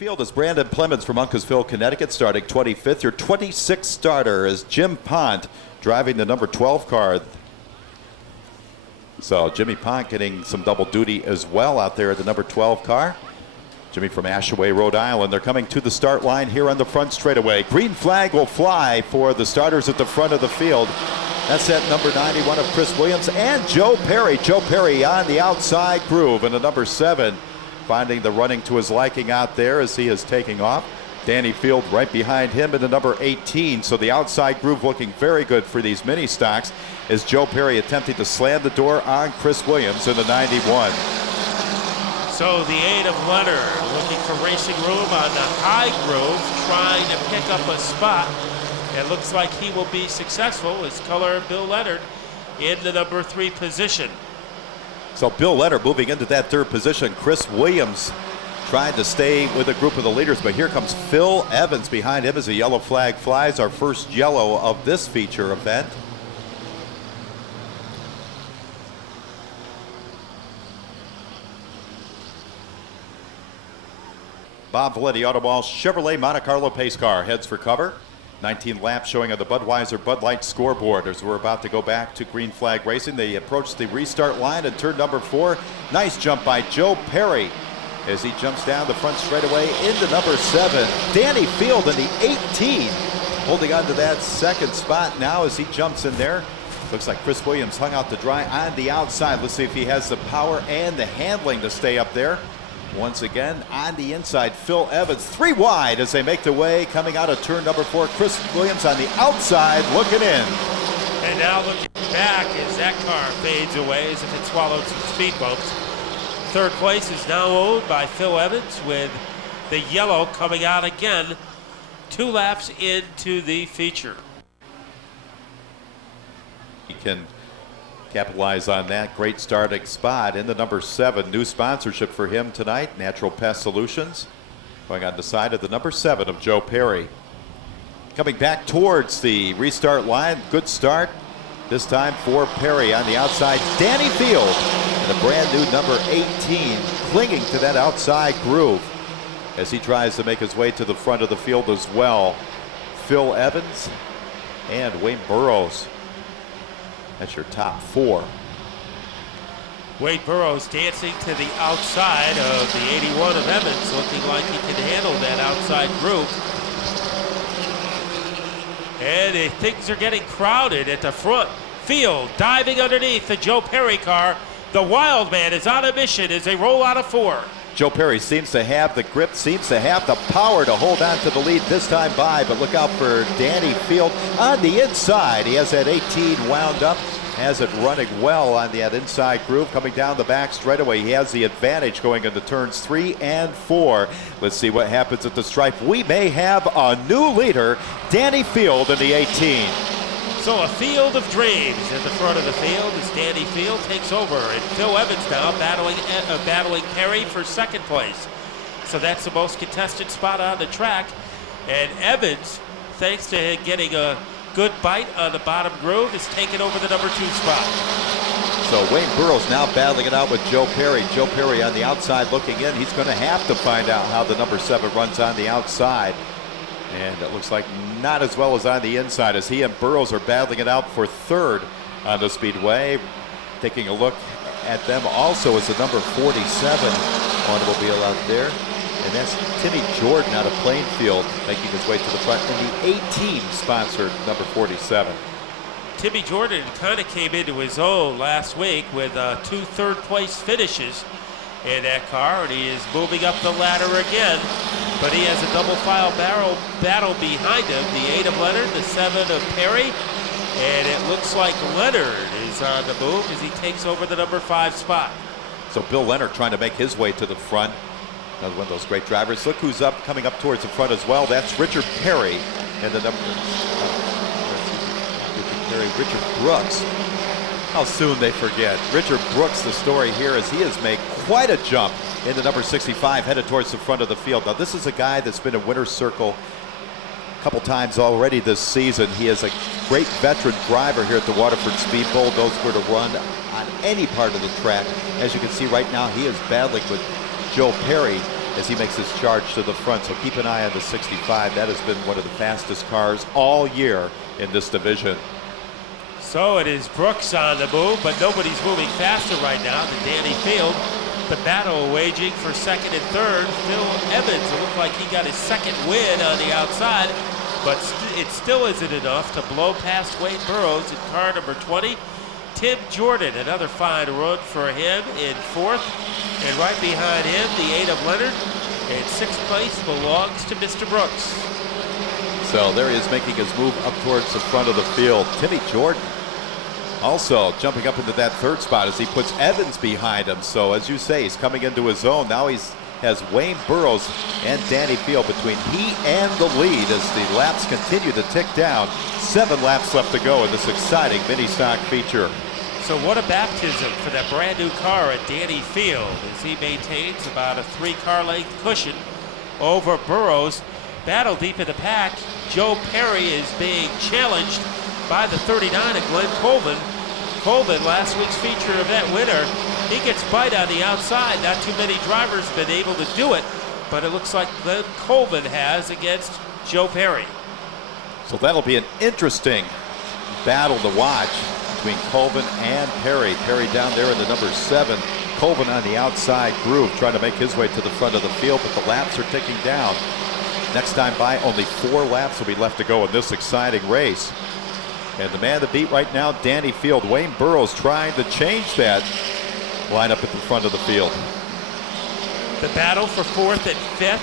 Field is Brandon Clemens from Uncasville, Connecticut, starting 25th. Your 26th starter is Jim Pont, driving the number 12 car. So Jimmy Pont getting some double duty as well out there at the number 12 car. Jimmy from Ashaway, Rhode Island. They're coming to the start line here on the front straightaway. Green flag will fly for the starters at the front of the field. That's at number 91 of Chris Williams and Joe Perry. Joe Perry on the outside groove, and the number 7 finding the running to his liking out there as he is taking off. Danny Field right behind him in the number 18. So the outside groove looking very good for these mini stocks as Joe Perry attempting to slam the door on Chris Williams in the 91. So the 8 of Leonard looking for racing room on the high groove, trying to pick up a spot. It looks like he will be successful. His color, Bill Leonard, in the number 3 position. So Bill Leonard moving into that 3rd position. Chris Williams trying to stay with a group of the leaders, but here comes Phil Evans behind him as a yellow flag flies, our first yellow of this feature event. Bob Valetti Automall Chevrolet Monte Carlo pace car heads for cover. 19 laps showing on the Budweiser Bud Light scoreboard as we're about to go back to green flag racing. They approach the restart line at turn number 4. Nice jump by Joe Perry as he jumps down the front straightaway into number 7. Danny Field in the 18, holding on to that 2nd spot now as he jumps in there. Looks like Chris Williams hung out to dry on the outside. Let's see if he has the power and the handling to stay up there. Once again, on the inside, Phil Evans, 3 wide as they make their way, coming out of turn number 4. Chris Williams on the outside, looking in. And now looking back as that car fades away as if it swallowed some speed bumps. 3rd place is now owned by Phil Evans with the yellow coming out again 2 laps into the feature. He can capitalize on that great starting spot in the number 7. New sponsorship for him tonight, Natural Pest Solutions. Going on the side of the number 7 of Joe Perry. Coming back towards the restart line. Good start. This time for Perry on the outside. Danny Field and a brand new number 18 clinging to that outside groove as he tries to make his way to the front of the field as well. Phil Evans and Wayne Burrows. That's your top 4. Wade Burrows dancing to the outside of the 81 of Evans, looking like he can handle that outside group. And things are getting crowded at the front. Field diving underneath the Joe Perry car. The Wild Man is on a mission as they roll out of 4. Joe Perry seems to have the grip, seems to have the power to hold on to the lead this time by, but look out for Danny Field on the inside. He has that 18 wound up, has it running well on that inside groove, coming down the back straightaway. He has the advantage going into turns 3 and 4. Let's see what happens at the stripe. We may have a new leader, Danny Field in the 18. So a field of dreams at the front of the field as Danny Field takes over, and Phil Evans now battling Perry for 2nd place. So that's the most contested spot on the track. And Evans, thanks to getting a good bite on the bottom groove, is taking over the number 2 spot. So Wayne Burrows now battling it out with Joe Perry. Joe Perry on the outside looking in. He's going to have to find out how the number 7 runs on the outside. And it looks like not as well as on the inside as he and Burrows are battling it out for 3rd on the speedway. Taking a look at them also is the number 47 automobile out there. And that's Timmy Jordan out of Plainfield making his way to the front in the 18 sponsored number 47. Timmy Jordan kind of came into his own last week with 2 3rd place finishes in that car, and he is moving up the ladder again. But he has a double file battle behind him. The 8 of Leonard, the 7 of Perry, and it looks like Leonard is on the move as he takes over the number 5 spot. So Bill Leonard trying to make his way to the front. Another one of those great drivers. Look who's up, coming up towards the front as well. That's Richard Perry and the number Richard Brooks. How soon they forget. Richard Brooks, the story here is he has made quite a jump into number 65, headed towards the front of the field. Now this is a guy that's been in winner's circle a couple times already this season. He is a great veteran driver here at the Waterford Speedbowl. Those were to run on any part of the track. As you can see right now, he is battling with Joe Perry as he makes his charge to the front. So keep an eye on the 65. That has been one of the fastest cars all year in this division. So it is Brooks on the move, but nobody's moving faster right now than Danny Field. The battle waging for second and third. Phil Evans, it looked like he got his second win on the outside, but it still isn't enough to blow past Wade Burrows in car number 20. Tim Jordan, another fine run for him in fourth. And right behind him, the 8 of Leonard. And sixth place belongs to Mr. Brooks. So there he is making his move up towards the front of the field. Timmy Jordan also jumping up into that third spot as he puts Evans behind him. So as you say, he's coming into his own. Now has Wayne Burrows and Danny Field between he and the lead as the laps continue to tick down. 7 laps left to go in this exciting mini stock feature. So what a baptism for that brand new car at Danny Field as he maintains about a 3-car length cushion over Burrows. Battle deep in the pack. Joe Perry is being challenged by the 39 of Glenn Colvin. Colvin, last week's feature event winner, he gets bite on the outside. Not too many drivers have been able to do it, but it looks like Glenn Colvin has against Joe Perry. So that'll be an interesting battle to watch between Colvin and Perry. Perry down there in the number 7. Colvin on the outside groove trying to make his way to the front of the field, but the laps are ticking down. Next time by, only 4 laps will be left to go in this exciting race. And the man of the beat right now, Danny Field. Wayne Burrows trying to change that lineup at the front of the field. The battle for fourth and fifth.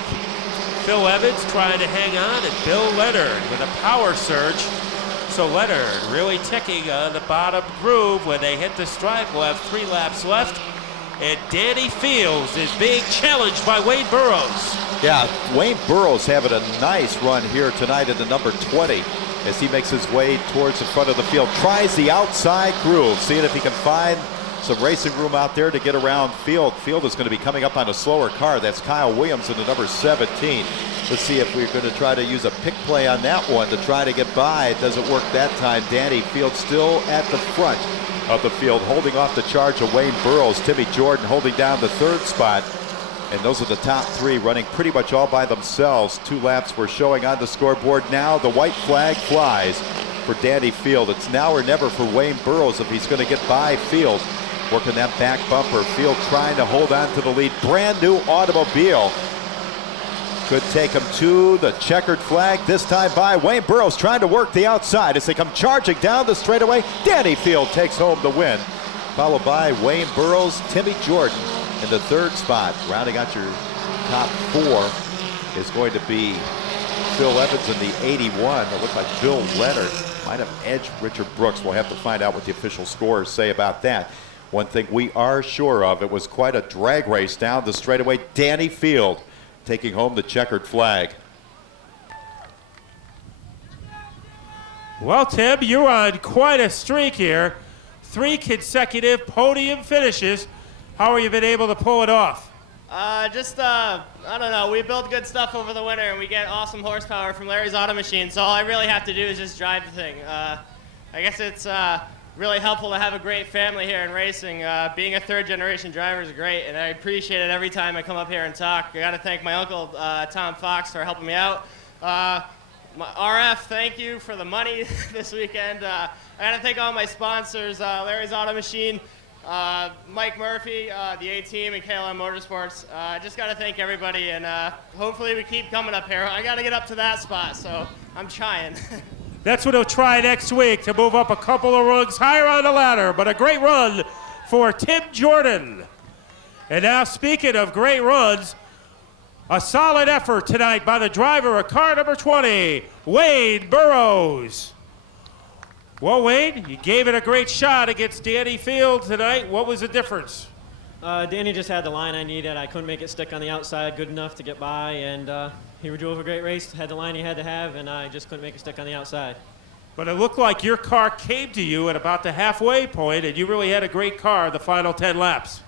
Phil Evans trying to hang on, and Bill Leonard with a power surge. So Leonard really ticking on the bottom groove. When they hit the stripe, we'll have 3 laps left. And Danny Fields is being challenged by Wayne Burrows. Yeah, Wayne Burrows having a nice run here tonight in the number 20 as he makes his way towards the front of the field. Tries the outside groove, seeing if he can find some racing room out there to get around Field. Field is going to be coming up on a slower car. That's Kyle Williams in the number 17. Let's see if we're going to try to use a pick play on that one to try to get by. It doesn't work that time. Danny Field still at the front of the field, holding off the charge of Wayne Burrows. Timmy Jordan holding down the third spot. And those are the top 3 running pretty much all by themselves. 2 laps we're showing on the scoreboard now. The white flag flies for Danny Field. It's now or never for Wayne Burrows if he's going to get by Field. Working that back bumper. Field trying to hold on to the lead. Brand new automobile. Could take him to the checkered flag. This time by Wayne Burrows trying to work the outside as they come charging down the straightaway. Danny Field takes home the win. Followed by Wayne Burrows, Timmy Jordan in the third spot. Rounding out your top 4 is going to be Phil Evans in the 81. It looked like Bill Leonard might have edged Richard Brooks. We'll have to find out what the official scores say about that. One thing we are sure of, it was quite a drag race down the straightaway. Danny Field taking home the checkered flag. Well, Tim, you're on quite a streak here. 3 consecutive podium finishes. How have you been able to pull it off? I don't know. We build good stuff over the winter, and we get awesome horsepower from Larry's Auto Machine, so all I really have to do is just drive the thing. I guess it's really helpful to have a great family here in racing. Being a third-generation driver is great, and I appreciate it every time I come up here and talk. I got to thank my uncle, Tom Fox, for helping me out. My RF, thank you for the money this weekend. I got to thank all my sponsors, Larry's Auto Machine, Mike Murphy, the A-Team, and KLM Motorsports. I just got to thank everybody, and hopefully we keep coming up here. I got to get up to that spot, so I'm trying. That's what he'll try next week, to move up a couple of rungs higher on the ladder. But a great run for Tim Jordan. And now, speaking of great runs, a solid effort tonight by the driver of car number 20, Wayne Burrows. Well, Wayne, you gave it a great shot against Danny Field tonight. What was the difference? Danny just had the line I needed. I couldn't make it stick on the outside good enough to get by, and he drove a great race, had the line he had to have, and I just couldn't make it stick on the outside. But it looked like your car came to you at about the halfway point, and you really had a great car the final 10 laps.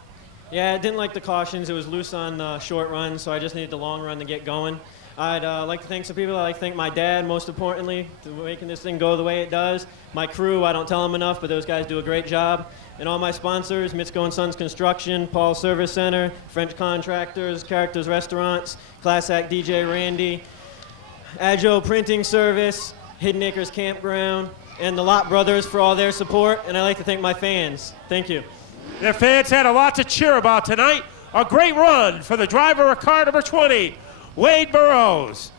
Yeah, I didn't like the cautions. It was loose on the short run, so I just needed the long run to get going. I'd like to thank some people. I'd like to thank my dad, most importantly, for making this thing go the way it does. My crew, I don't tell them enough, but those guys do a great job. And all my sponsors, Mitsuko & Sons Construction, Paul Service Center, French Contractors, Characters Restaurants, Class Act DJ Randy, Agile Printing Service, Hidden Acres Campground, and the Lot Brothers for all their support. And I'd like to thank my fans. Thank you. Their fans had a lot to cheer about tonight. A great run for the driver of car number 20, Wade Burrows.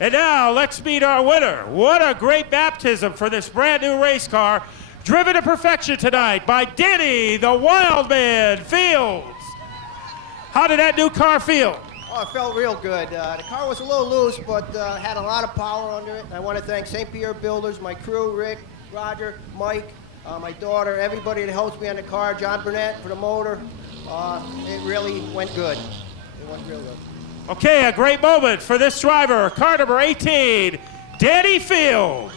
And now let's meet our winner. What a great baptism for this brand new race car, driven to perfection tonight by Danny the Wildman Fields. How did that new car feel? Oh, it felt real good. The car was a little loose, but had a lot of power under it. I want to thank St. Pierre Builders, my crew, Rick, Roger, Mike, my daughter, everybody that helps me on the car, John Burnett for the motor. It really went good. It went real good. Okay, a great moment for this driver, car number 18, Danny Field.